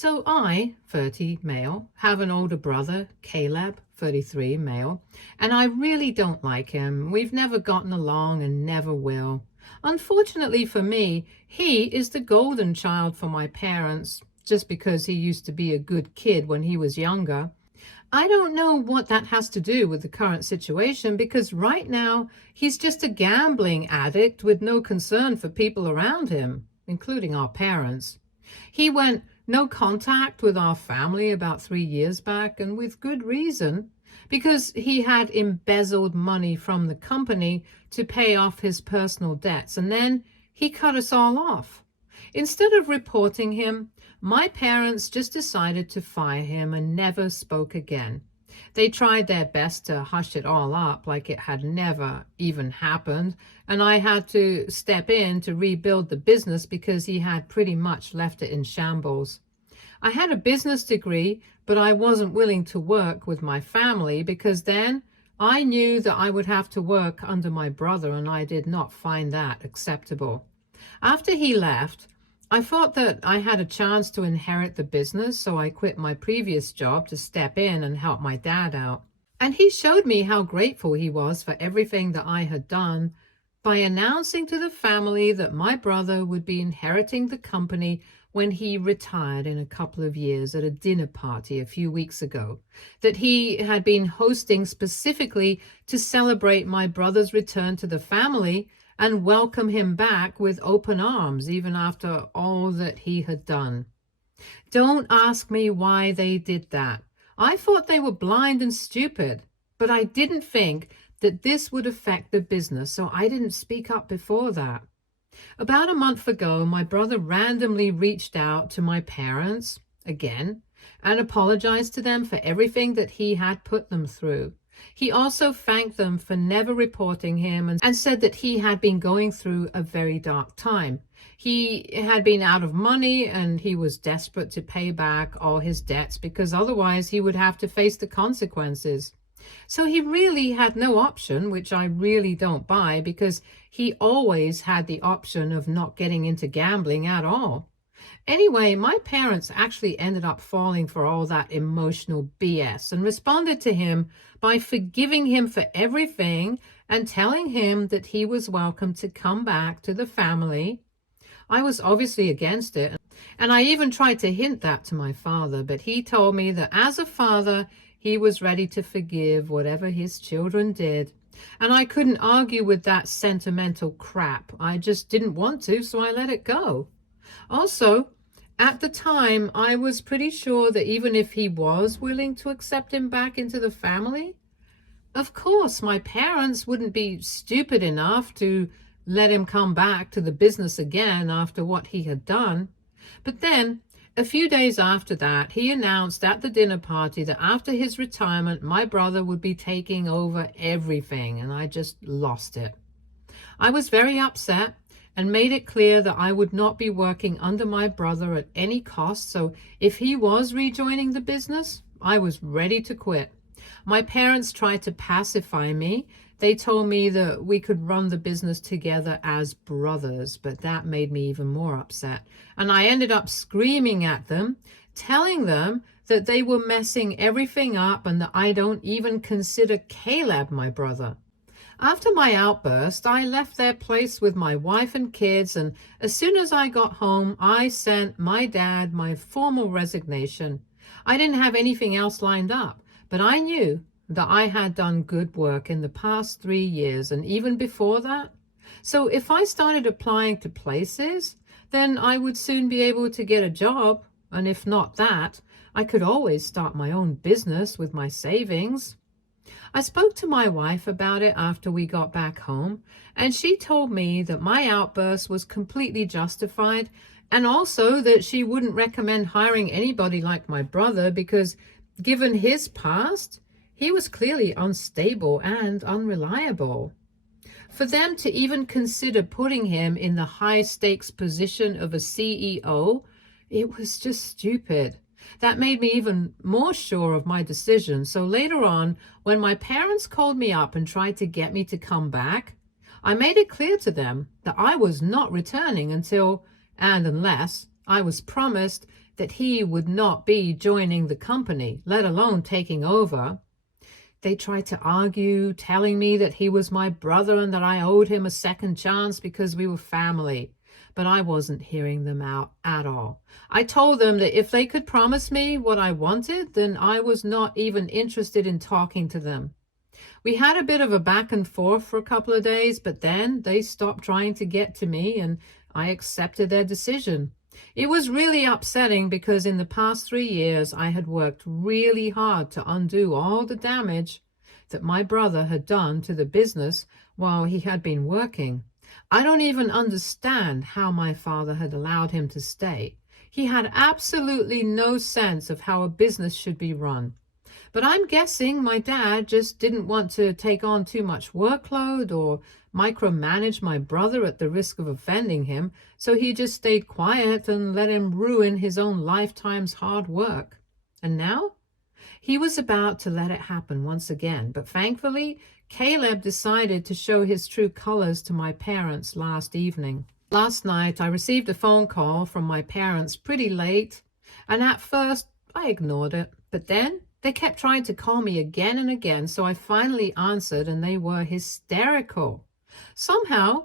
So I, 30, male, have an older brother, Caleb, 33, male, and I really don't like him. We've never gotten along and never will. Unfortunately for me, he is the golden child for my parents, just because he used to be a good kid when he was younger. I don't know what that has to do with the current situation because right now he's just a gambling addict with no concern for people around him, including our parents. He went no contact with our family about 3 years back, and with good reason, because he had embezzled money from the company to pay off his personal debts, and then he cut us all off. Instead of reporting him, my parents just decided to fire him and never spoke again. They tried their best to hush it all up like it had never even happened, and I had to step in to rebuild the business because he had pretty much left it in shambles. I had a business degree, but I wasn't willing to work with my family because then I knew that I would have to work under my brother, and I did not find that acceptable. After he left, I thought that I had a chance to inherit the business, so I quit my previous job to step in and help my dad out. And he showed me how grateful he was for everything that I had done by announcing to the family that my brother would be inheriting the company when he retired in a couple of years at a dinner party a few weeks ago, that he had been hosting specifically to celebrate my brother's return to the family and welcome him back with open arms, even after all that he had done. Don't ask me why they did that. I thought they were blind and stupid, but I didn't think that this would affect the business, so I didn't speak up before that. About a month ago, my brother randomly reached out to my parents, again, and apologized to them for everything that he had put them through. He also thanked them for never reporting him and said that he had been going through a very dark time. He had been out of money and he was desperate to pay back all his debts because otherwise he would have to face the consequences. So he really had no option, which I really don't buy because he always had the option of not getting into gambling at all. Anyway, my parents actually ended up falling for all that emotional BS and responded to him by forgiving him for everything and telling him that he was welcome to come back to the family. I was obviously against it, and I even tried to hint that to my father, but he told me that as a father, he was ready to forgive whatever his children did. And I couldn't argue with that sentimental crap. I just didn't want to, so I let it go. Also, at the time, I was pretty sure that even if he was willing to accept him back into the family, of course, my parents wouldn't be stupid enough to let him come back to the business again after what he had done. But then, a few days after that, he announced at the dinner party that after his retirement, my brother would be taking over everything, and I just lost it. I was very upset and made it clear that I would not be working under my brother at any cost, so if he was rejoining the business, I was ready to quit. My parents tried to pacify me. They told me that we could run the business together as brothers, but that made me even more upset. And I ended up screaming at them, telling them that they were messing everything up and that I don't even consider Caleb my brother. After my outburst, I left their place with my wife and kids, and as soon as I got home, I sent my dad my formal resignation. I didn't have anything else lined up, but I knew that I had done good work in the past 3 years and even before that. So if I started applying to places, then I would soon be able to get a job. And if not that, I could always start my own business with my savings. I spoke to my wife about it after we got back home, and she told me that my outburst was completely justified and also that she wouldn't recommend hiring anybody like my brother because, given his past, he was clearly unstable and unreliable. For them to even consider putting him in the high-stakes position of a CEO, it was just stupid. That made me even more sure of my decision. So later on, when my parents called me up and tried to get me to come back, I made it clear to them that I was not returning until and unless I was promised that he would not be joining the company, let alone taking over. They tried to argue, telling me that he was my brother and that I owed him a second chance because we were family. But I wasn't hearing them out at all. I told them that if they could promise me what I wanted, then I was not even interested in talking to them. We had a bit of a back and forth for a couple of days, but then they stopped trying to get to me and I accepted their decision. It was really upsetting because in the past 3 years, I had worked really hard to undo all the damage that my brother had done to the business while he had been working. I don't even understand how my father had allowed him to stay. He had absolutely no sense of how a business should be run. But I'm guessing my dad just didn't want to take on too much workload or micromanage my brother at the risk of offending him, so he just stayed quiet and let him ruin his own lifetime's hard work. And now? He was about to let it happen once again, but thankfully, Caleb decided to show his true colors to my parents last evening. Last night, I received a phone call from my parents pretty late, and at first, I ignored it. But then, they kept trying to call me again and again, so I finally answered, and they were hysterical. Somehow,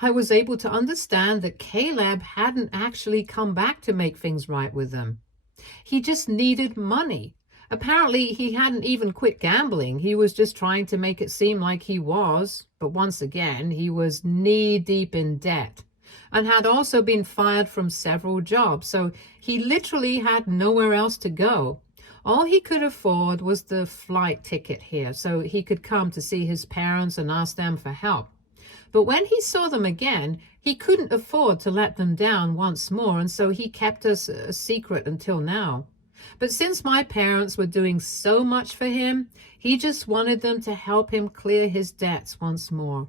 I was able to understand that Caleb hadn't actually come back to make things right with them. He just needed money. Apparently, he hadn't even quit gambling. He was just trying to make it seem like he was. But once again, he was knee-deep in debt and had also been fired from several jobs. So he literally had nowhere else to go. All he could afford was the flight ticket here so he could come to see his parents and ask them for help. But when he saw them again, he couldn't afford to let them down once more, and so he kept us a secret until now. But since my parents were doing so much for him, he just wanted them to help him clear his debts once more.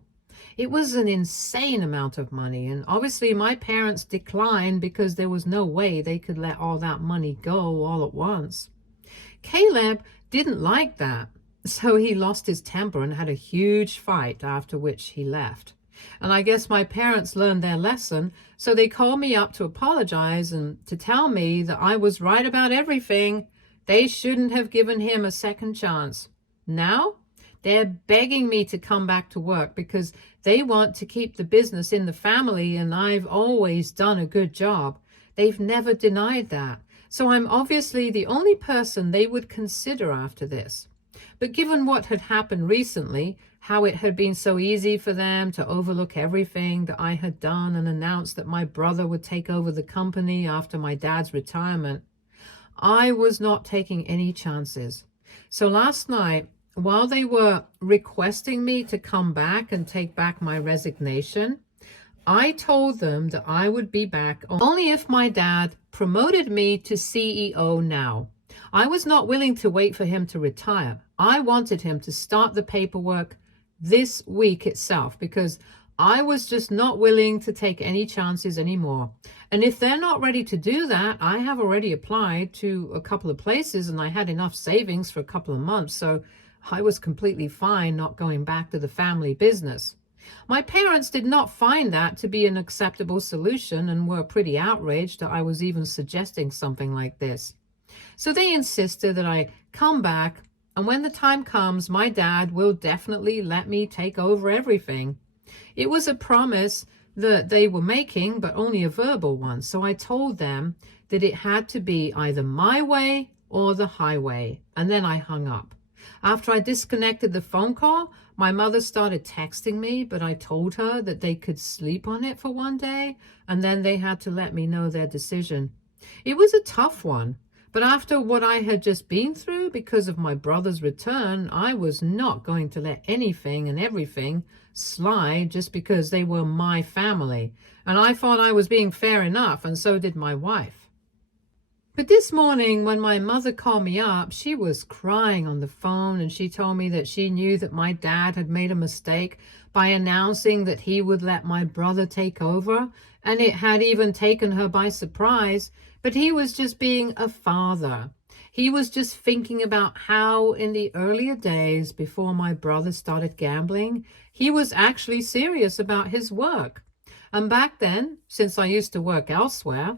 It was an insane amount of money, and obviously my parents declined because there was no way they could let all that money go all at once. Caleb didn't like that, so he lost his temper and had a huge fight, after which he left. And I guess my parents learned their lesson, so they called me up to apologize and to tell me that I was right about everything. They shouldn't have given him a second chance. Now, they're begging me to come back to work because they want to keep the business in the family, and I've always done a good job. They've never denied that. So I'm obviously the only person they would consider after this. But given what had happened recently, how it had been so easy for them to overlook everything that I had done and announce that my brother would take over the company after my dad's retirement, I was not taking any chances. So last night, while they were requesting me to come back and take back my resignation, I told them that I would be back only if my dad promoted me to CEO now. I was not willing to wait for him to retire. I wanted him to start the paperwork this week itself because I was just not willing to take any chances anymore. And if they're not ready to do that, I have already applied to a couple of places and I had enough savings for a couple of months, so I was completely fine not going back to the family business. My parents did not find that to be an acceptable solution and were pretty outraged that I was even suggesting something like this. So they insisted that I come back, and when the time comes, my dad will definitely let me take over everything. It was a promise that they were making, but only a verbal one. So I told them that it had to be either my way or the highway, and then I hung up. After I disconnected the phone call, my mother started texting me, but I told her that they could sleep on it for one day, and then they had to let me know their decision. It was a tough one, but after what I had just been through because of my brother's return, I was not going to let anything and everything slide just because they were my family, and I thought I was being fair enough, and so did my wife. But this morning, when my mother called me up, she was crying on the phone, and she told me that she knew that my dad had made a mistake by announcing that he would let my brother take over, and it had even taken her by surprise, but he was just being a father. He was just thinking about how in the earlier days before my brother started gambling, he was actually serious about his work. And back then, since I used to work elsewhere,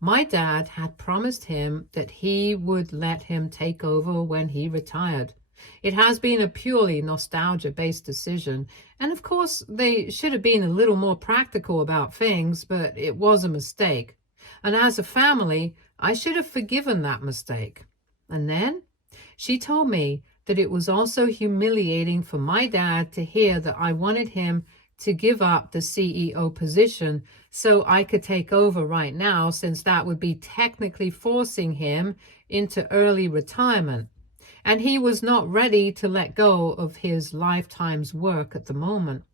My dad had promised him that he would let him take over when he retired. It has been a purely nostalgia-based decision, and of course they should have been a little more practical about things, but it was a mistake. And as a family, I should have forgiven that mistake. And then she told me that it was also humiliating for my dad to hear that I wanted him to give up the CEO position so I could take over right now, since that would be technically forcing him into early retirement. And he was not ready to let go of his lifetime's work at the moment.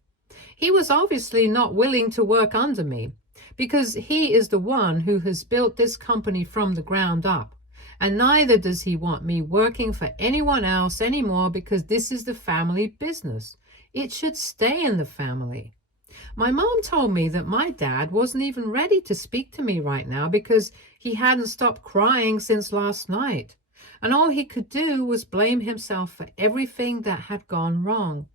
He was obviously not willing to work under me, because he is the one who has built this company from the ground up. And neither does he want me working for anyone else anymore, because this is the family business. It should stay in the family. My mom told me that my dad wasn't even ready to speak to me right now because he hadn't stopped crying since last night. And all he could do was blame himself for everything that had gone wrong.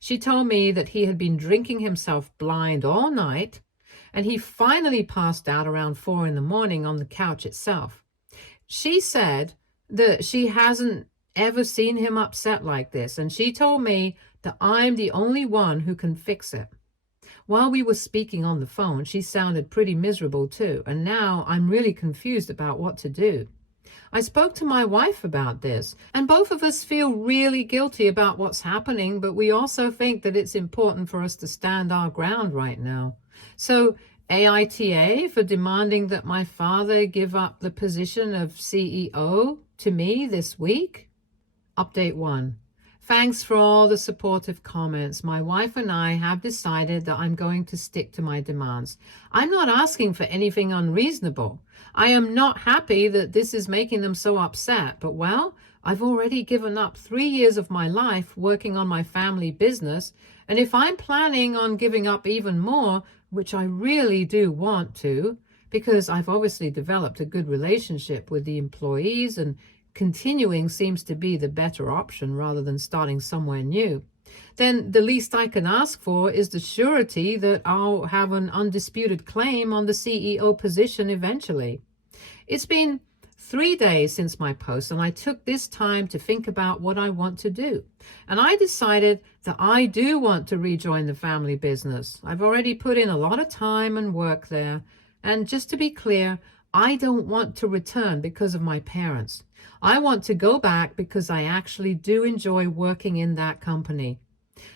She told me that he had been drinking himself blind all night, and he finally passed out around 4 a.m. on the couch itself. She said that she hasn't ever seen him upset like this, and she told me that I'm the only one who can fix it. While we were speaking on the phone, she sounded pretty miserable too, and now I'm really confused about what to do. I spoke to my wife about this, and both of us feel really guilty about what's happening, but we also think that it's important for us to stand our ground right now. So AITA for demanding that my father give up the position of CEO to me this week? Update 1. Thanks for all the supportive comments. My wife and I have decided that I'm going to stick to my demands. I'm not asking for anything unreasonable. I am not happy that this is making them so upset, but well, I've already given up 3 years of my life working on my family business, and if I'm planning on giving up even more, which I really do want to, because I've obviously developed a good relationship with the employees and continuing seems to be the better option rather than starting somewhere new, then the least I can ask for is the surety that I'll have an undisputed claim on the CEO position eventually. It's been 3 days since my post, and I took this time to think about what I want to do. And I decided that I do want to rejoin the family business. I've already put in a lot of time and work there. And just to be clear, I don't want to return because of my parents. I want to go back because I actually do enjoy working in that company.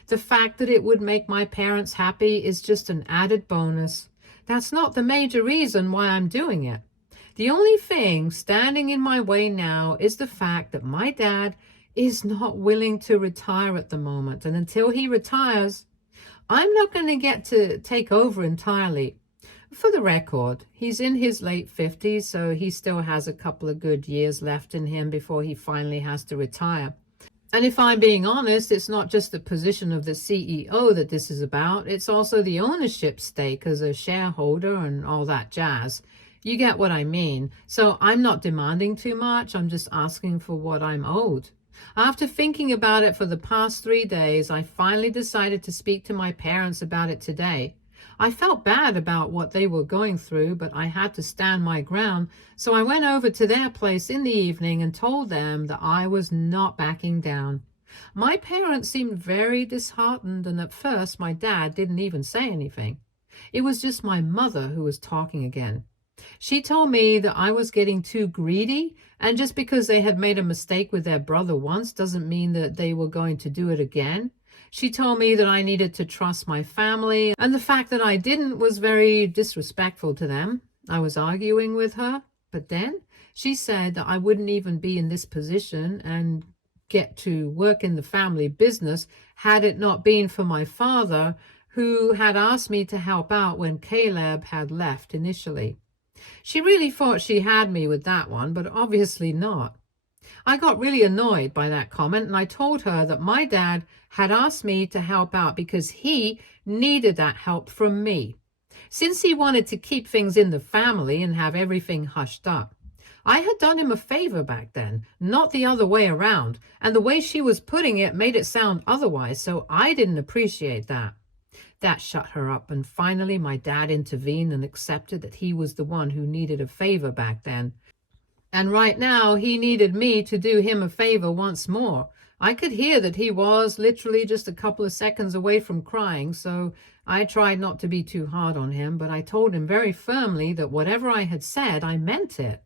The fact that it would make my parents happy is just an added bonus. That's not the major reason why I'm doing it. The only thing standing in my way now is the fact that my dad is not willing to retire at the moment. And until he retires, I'm not going to get to take over entirely. For the record, he's in his late 50s, so he still has a couple of good years left in him before he finally has to retire. And if I'm being honest, it's not just the position of the CEO that this is about. It's also the ownership stake as a shareholder and all that jazz. You get what I mean. So I'm not demanding too much. I'm just asking for what I'm owed. After thinking about it for the past 3 days, I finally decided to speak to my parents about it today. I felt bad about what they were going through, but I had to stand my ground, so I went over to their place in the evening and told them that I was not backing down. My parents seemed very disheartened, and at first my dad didn't even say anything. It was just my mother who was talking again. She told me that I was getting too greedy, and just because they had made a mistake with their brother once doesn't mean that they were going to do it again. She told me that I needed to trust my family, and the fact that I didn't was very disrespectful to them. I was arguing with her, but then she said that I wouldn't even be in this position and get to work in the family business had it not been for my father, who had asked me to help out when Caleb had left initially. She really thought she had me with that one, but obviously not. I got really annoyed by that comment, and I told her that my dad had asked me to help out because he needed that help from me, since he wanted to keep things in the family and have everything hushed up. I had done him a favor back then, not the other way around, and the way she was putting it made it sound otherwise, so I didn't appreciate that. That shut her up, and finally my dad intervened and accepted that he was the one who needed a favor back then. And right now, he needed me to do him a favor once more. I could hear that he was literally just a couple of seconds away from crying, so I tried not to be too hard on him, but I told him very firmly that whatever I had said, I meant it.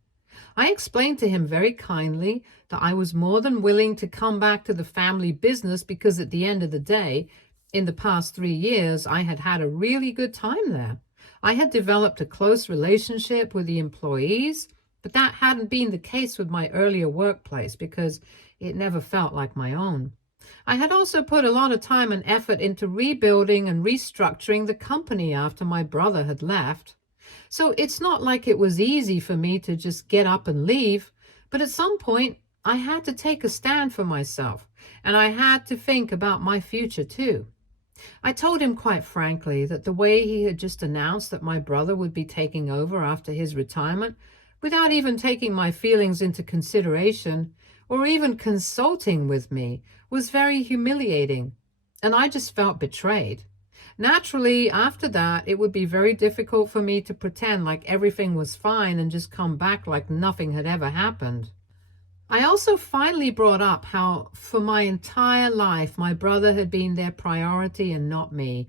I explained to him very kindly that I was more than willing to come back to the family business because at the end of the day, in the past 3 years, I had had a really good time there. I had developed a close relationship with the employees, but that hadn't been the case with my earlier workplace because it never felt like my own. I had also put a lot of time and effort into rebuilding and restructuring the company after my brother had left. So it's not like it was easy for me to just get up and leave, but at some point I had to take a stand for myself, and I had to think about my future too. I told him quite frankly that the way he had just announced that my brother would be taking over after his retirement, without even taking my feelings into consideration or even consulting with me, was very humiliating, and I just felt betrayed. Naturally, after that, it would be very difficult for me to pretend like everything was fine and just come back like nothing had ever happened. I also finally brought up how for my entire life my brother had been their priority and not me.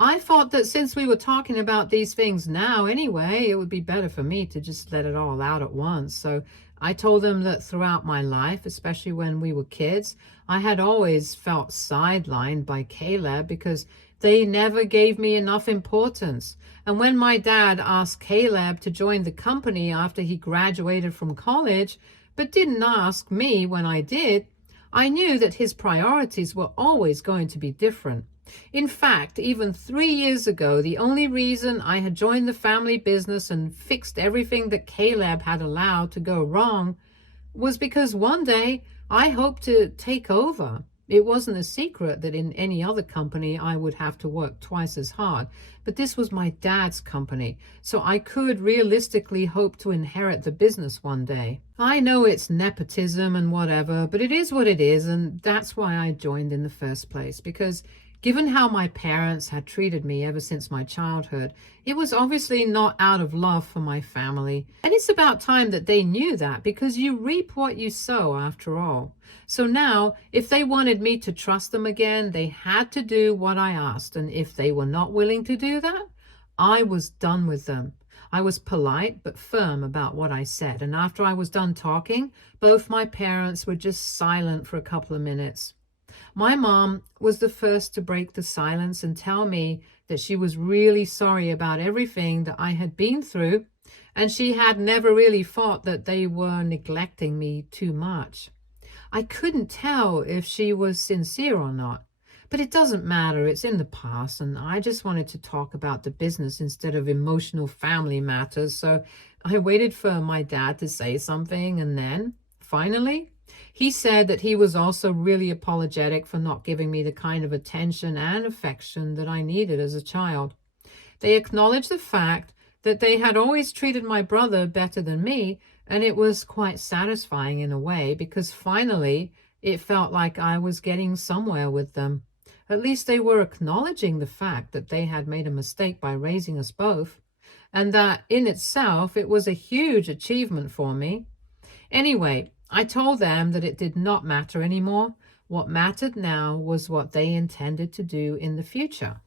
I thought that since we were talking about these things now anyway, it would be better for me to just let it all out at once. So I told them that throughout my life, especially when we were kids, I had always felt sidelined by Caleb because they never gave me enough importance. And when my dad asked Caleb to join the company after he graduated from college, but didn't ask me when I did, I knew that his priorities were always going to be different. In fact, even 3 years ago, the only reason I had joined the family business and fixed everything that Caleb had allowed to go wrong was because one day I hoped to take over. It wasn't a secret that in any other company I would have to work twice as hard, but this was my dad's company, so I could realistically hope to inherit the business one day. I know it's nepotism and whatever, but it is what it is, and that's why I joined in the first place, because given how my parents had treated me ever since my childhood, it was obviously not out of love for my family. And it's about time that they knew that, because you reap what you sow after all. So now, if they wanted me to trust them again, they had to do what I asked. And if they were not willing to do that, I was done with them. I was polite but firm about what I said. And after I was done talking, both my parents were just silent for a couple of minutes. My mom was the first to break the silence and tell me that she was really sorry about everything that I had been through, and she had never really thought that they were neglecting me too much. I couldn't tell if she was sincere or not, but it doesn't matter. It's in the past, and I just wanted to talk about the business instead of emotional family matters, so I waited for my dad to say something, and then, finally, he said that he was also really apologetic for not giving me the kind of attention and affection that I needed as a child. They acknowledged the fact that they had always treated my brother better than me, and it was quite satisfying in a way because finally it felt like I was getting somewhere with them. At least they were acknowledging the fact that they had made a mistake by raising us both, and that in itself it was a huge achievement for me. Anyway, I told them that it did not matter anymore. What mattered now was what they intended to do in the future.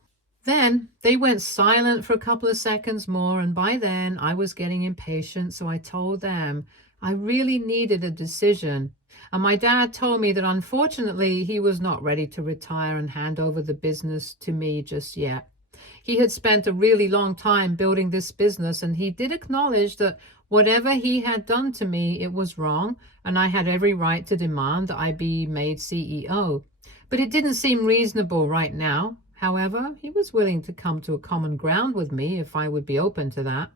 Then they went silent for a couple of seconds more, and by then I was getting impatient, so I told them I really needed a decision. And my dad told me that unfortunately he was not ready to retire and hand over the business to me just yet. He had spent a really long time building this business, and he did acknowledge that whatever he had done to me, it was wrong, and I had every right to demand that I be made CEO. But it didn't seem reasonable right now. However, he was willing to come to a common ground with me if I would be open to that.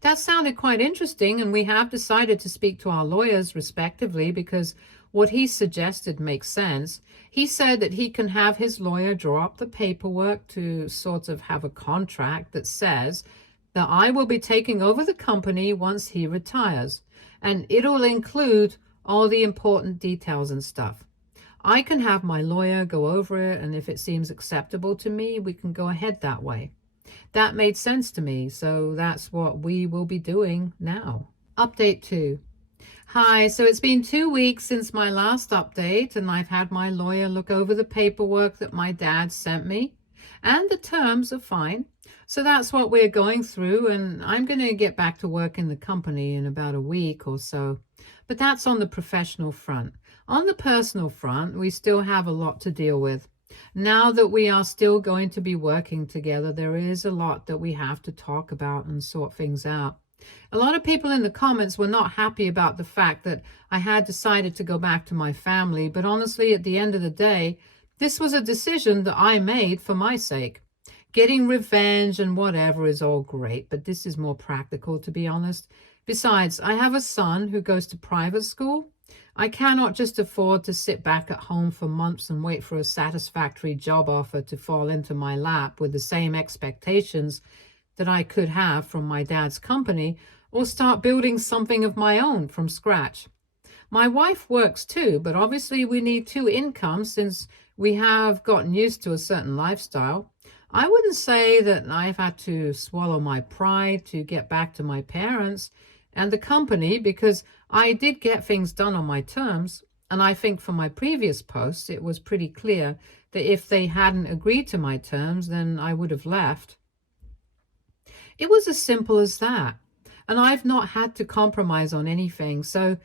That sounded quite interesting, and we have decided to speak to our lawyers respectively because what he suggested makes sense. He said that he can have his lawyer draw up the paperwork to sort of have a contract that says that I will be taking over the company once he retires, and it'll include all the important details and stuff. I can have my lawyer go over it, and if it seems acceptable to me, we can go ahead that way. That made sense to me, so that's what we will be doing now. Update 2. Hi, so it's been 2 weeks since my last update, and I've had my lawyer look over the paperwork that my dad sent me, and the terms are fine. So that's what we're going through, and I'm going to get back to work in the company in about a week or so. But that's on the professional front. On the personal front, we still have a lot to deal with. Now that we are still going to be working together, there is a lot that we have to talk about and sort things out. A lot of people in the comments were not happy about the fact that I had decided to go back to my family, but honestly, at the end of the day, this was a decision that I made for my sake. Getting revenge and whatever is all great, but this is more practical, to be honest. Besides, I have a son who goes to private school. I cannot just afford to sit back at home for months and wait for a satisfactory job offer to fall into my lap with the same expectations that I could have from my dad's company, or start building something of my own from scratch. My wife works too, but obviously we need 2 incomes since we have gotten used to a certain lifestyle. I wouldn't say that I've had to swallow my pride to get back to my parents and the company, because I did get things done on my terms, and I think from my previous posts it was pretty clear that if they hadn't agreed to my terms, then I would have left. It was as simple as that. And I've not had to compromise on anything. So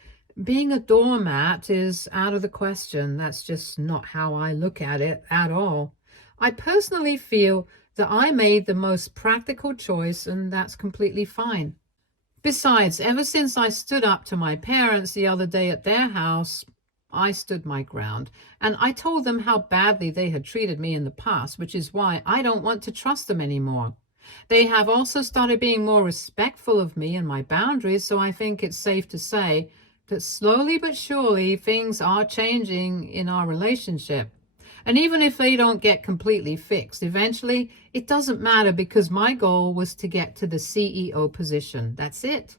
being a doormat is out of the question. That's just not how I look at it at all. I personally feel that I made the most practical choice, and that's completely fine. Besides, ever since I stood up to my parents the other day at their house, I stood my ground. And I told them how badly they had treated me in the past, which is why I don't want to trust them anymore. They have also started being more respectful of me and my boundaries, so I think it's safe to say that slowly but surely things are changing in our relationship. And even if they don't get completely fixed, eventually it doesn't matter, because my goal was to get to the CEO position. That's it.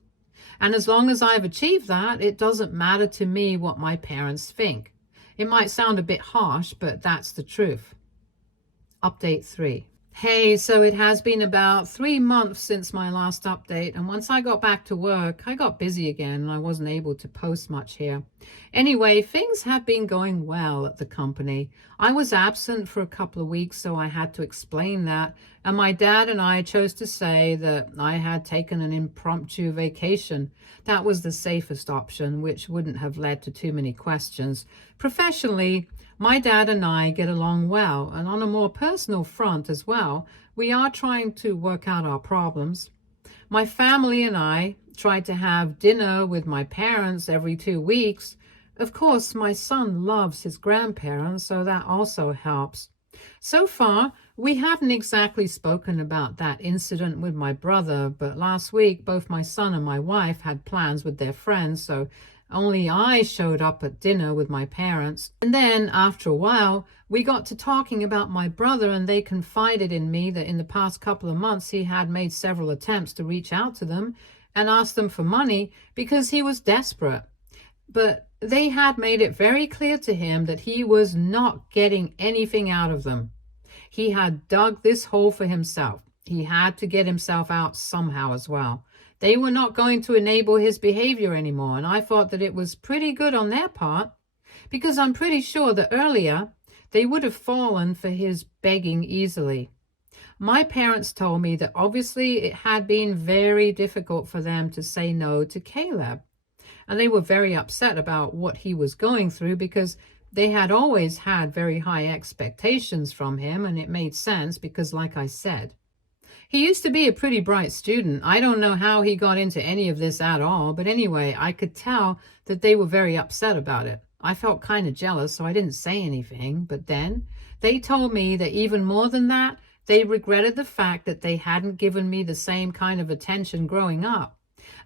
And as long as I've achieved that, it doesn't matter to me what my parents think. It might sound a bit harsh, but that's the truth. Update 3. Hey, so it has been about 3 months since my last update, and once I got back to work, I got busy again and I wasn't able to post much here. Anyway, things have been going well at the company. I was absent for a couple of weeks, so I had to explain that, and my dad and I chose to say that I had taken an impromptu vacation. That was the safest option, which wouldn't have led to too many questions. Professionally, my dad and I get along well, and on a more personal front as well, we are trying to work out our problems. My family and I tried to have dinner with my parents every 2 weeks. Of course, my son loves his grandparents, so that also helps. So far, we haven't exactly spoken about that incident with my brother, but last week both my son and my wife had plans with their friends, so only I showed up at dinner with my parents. And then, after a while, we got to talking about my brother, and they confided in me that in the past couple of months he had made several attempts to reach out to them and ask them for money because he was desperate. But they had made it very clear to him that he was not getting anything out of them. He had dug this hole for himself. He had to get himself out somehow as well. They were not going to enable his behavior anymore, and I thought that it was pretty good on their part, because I'm pretty sure that earlier they would have fallen for his begging easily. My parents told me that obviously it had been very difficult for them to say no to Caleb, and they were very upset about what he was going through because they had always had very high expectations from him, and it made sense because, like I said, he used to be a pretty bright student. I don't know how he got into any of this at all, but anyway, I could tell that they were very upset about it. I felt kind of jealous, so I didn't say anything, but then they told me that even more than that, they regretted the fact that they hadn't given me the same kind of attention growing up.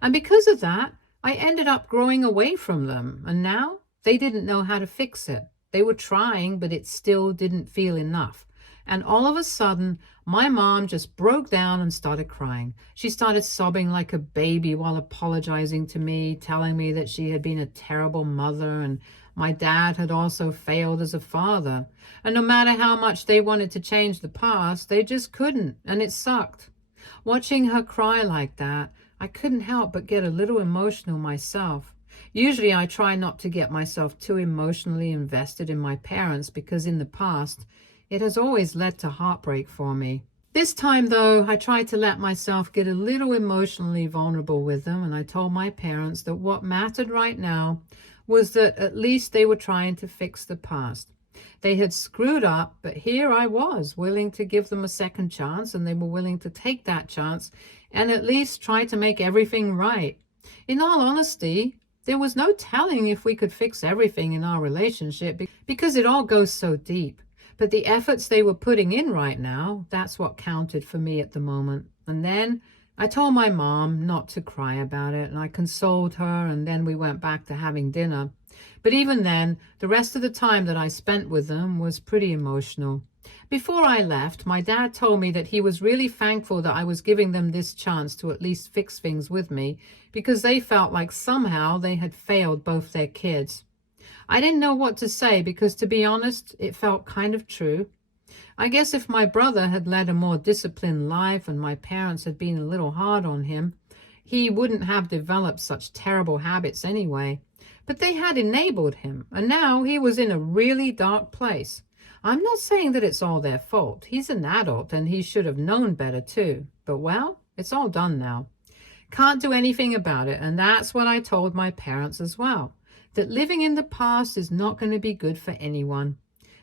And because of that, I ended up growing away from them, and now they didn't know how to fix it. They were trying, but it still didn't feel enough. And all of a sudden, my mom just broke down and started crying. She started sobbing like a baby while apologizing to me, telling me that she had been a terrible mother and my dad had also failed as a father. And no matter how much they wanted to change the past, they just couldn't, and it sucked. Watching her cry like that, I couldn't help but get a little emotional myself. Usually I try not to get myself too emotionally invested in my parents because in the past, it has always led to heartbreak for me. This time, though, I tried to let myself get a little emotionally vulnerable with them, and I told my parents that what mattered right now was that at least they were trying to fix the past. They had screwed up, but here I was, willing to give them a second chance, and they were willing to take that chance and at least try to make everything right. In all honesty, there was no telling if we could fix everything in our relationship because it all goes so deep. But the efforts they were putting in right now, that's what counted for me at the moment. And then I told my mom not to cry about it, and I consoled her, and then we went back to having dinner. But even then, the rest of the time that I spent with them was pretty emotional. Before I left, my dad told me that he was really thankful that I was giving them this chance to at least fix things with me because they felt like somehow they had failed both their kids. I didn't know what to say because, to be honest, it felt kind of true. I guess if my brother had led a more disciplined life and my parents had been a little hard on him, he wouldn't have developed such terrible habits anyway. But they had enabled him, and now he was in a really dark place. I'm not saying that it's all their fault. He's an adult and he should have known better too. But well, it's all done now. Can't do anything about it, and that's what I told my parents as well. That living in the past is not going to be good for anyone.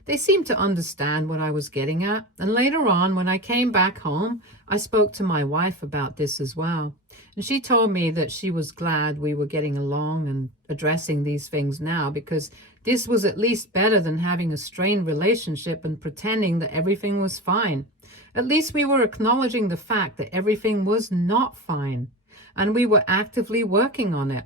They seemed to understand what I was getting at, and later on, when I came back home, I spoke to my wife about this as well. And she told me that she was glad we were getting along and addressing these things now because this was at least better than having a strained relationship and pretending that everything was fine. At least we were acknowledging the fact that everything was not fine, and we were actively working on it.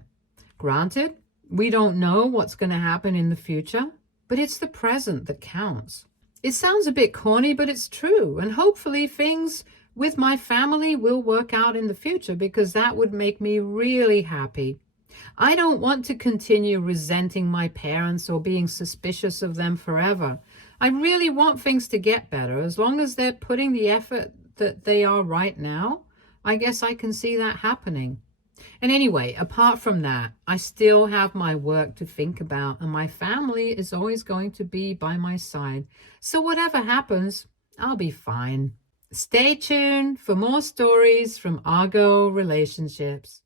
Granted, we don't know what's going to happen in the future, but it's the present that counts. It sounds a bit corny, but it's true. And hopefully things with my family will work out in the future because that would make me really happy. I don't want to continue resenting my parents or being suspicious of them forever. I really want things to get better. As long as they're putting the effort that they are right now, I guess I can see that happening. And anyway, apart from that, I still have my work to think about, and my family is always going to be by my side. So whatever happens, I'll be fine. Stay tuned for more stories from Argo Relationships.